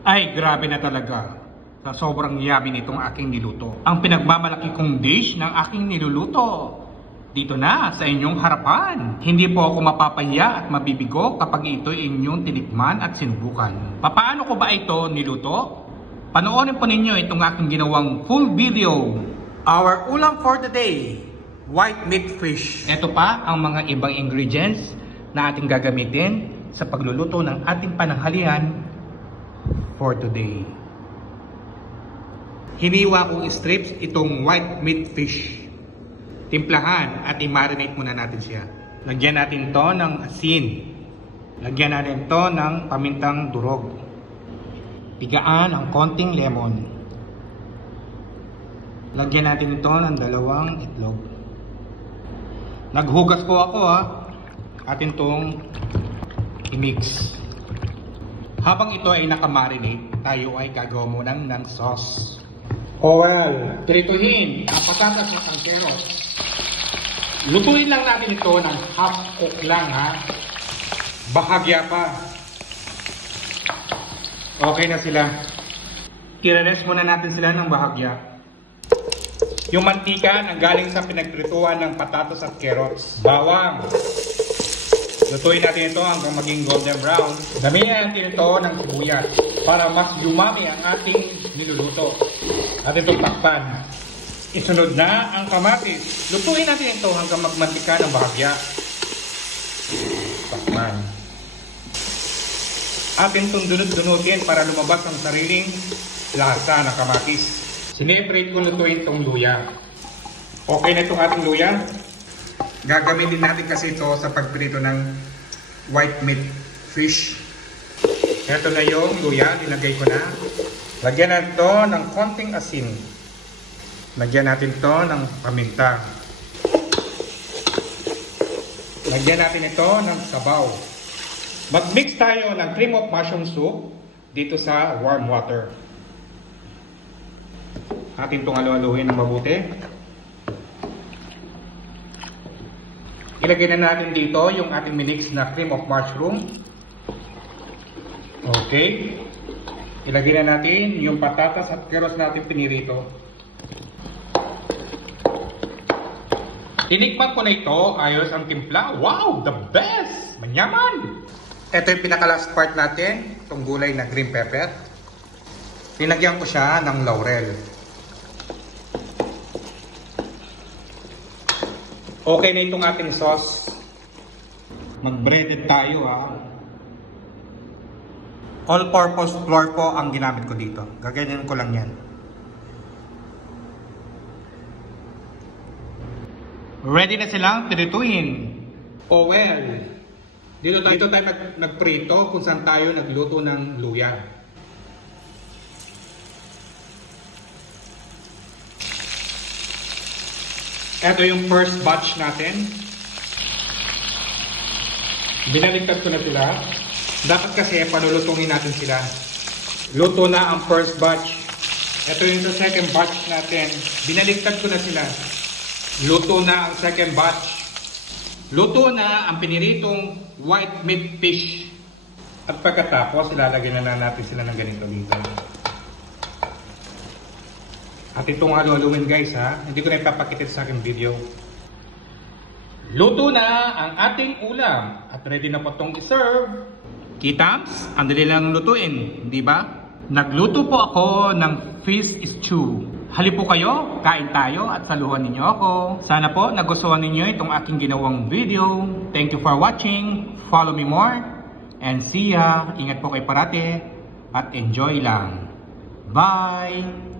Ay, grabe na talaga. Sa sobrang yummy nitong aking niluto. Ang pinagmamalaki kong dish ng aking niluluto. Dito na sa inyong harapan. Hindi po ako mapapahiya at mabibigo kapag ito inyong tinikman at sinubukan. Paano ko ba ito niluto? Panoorin po ninyo itong aking ginawang full video. Our ulam for today, white meat fish. Ito pa ang mga ibang ingredients na ating gagamitin sa pagluluto ng ating pananghalian for today. Hiniwa kong strips itong white meat fish. Timplahan at i-marinate muna natin siya. Lagyan natin to ng asin. Lagyan natin to ng pamintang durog. Pigaan ang konting lemon. Lagyan natin ito ng 2 itlog. Naghugas po ako atin tong i-mix. Habang ito ay nakamarinate, tayo ay gagawa muna ng sauce. Well, prituhin ang patatas at ang carrots. Lutuin lang natin ito ng half cook lang Bahagya pa. Okay na sila. I-rest muna natin sila ng bahagya. Yung mantika na galing sa pinagprituan ng patatas at carrots. Bawang. Lutuin natin ito hanggang maging golden brown. Damihan natin ito ng sibuyas para mas lumami ang ating niluluto. At itong takpan. Isunod na ang kamatis. Lutuin natin ito hanggang magmantika ng bahagya. Takpan. Atin itong dunod-dunutin para lumabas ang sariling lasa ng kamatis. Sineparate ko lutuin itong luya. Okay na itong ating luya. Gagamitin natin kasi ito sa pagprito ng white meat fish. Ito na yung luya, nilagay ko na. Lagyan natin ito ng konting asin. Lagyan natin ito ng paminta. Lagyan natin ito ng sabaw. Mag-mix tayo ng cream of mushroom soup dito sa warm water. Atin itong halu-haluin ng mabuti. Ilagay na natin dito yung ating minix na cream of mushroom. Okay. Ilagay na natin yung patatas at carrots natin pinirito. Tinikman ko na ito. Ayos ang timpla. Wow! The best! Manyaman! Ito yung pinaka-last part natin. Itong gulay na green pepper. Linagyan ko siya ng laurel. Okay na itong ating sauce. Mag-breaded tayo All-purpose flour po ang ginamit ko dito. Gaganyan ko lang yan. Ready na silang pirituin. Well, dito tayo nagprito kung saan tayo nagluto ng luya. Ito yung first batch natin. Binaligtad ko na sila. Dapat kasi palulutungin natin sila. Luto na ang first batch. Ito yung sa second batch natin. Binaligtad ko na sila. Luto na ang second batch. Luto na ang piniritong white meat fish. At pagkatapos, ilalagyan na natin sila ng ganito dito. At itong halu-haluin guys hindi ko na ipapakita sa aking video. Luto na ang ating ulam at ready na po itong i-serve. Kitams, ang dali lang lutuin, di ba? Nagluto po ako ng fish stew. Halip po kayo, kain tayo at saluhan ninyo ako. Sana po nagustuhan ninyo itong aking ginawang video. Thank you for watching. Follow me more. And see ya. Ingat po kayo parate at enjoy lang. Bye!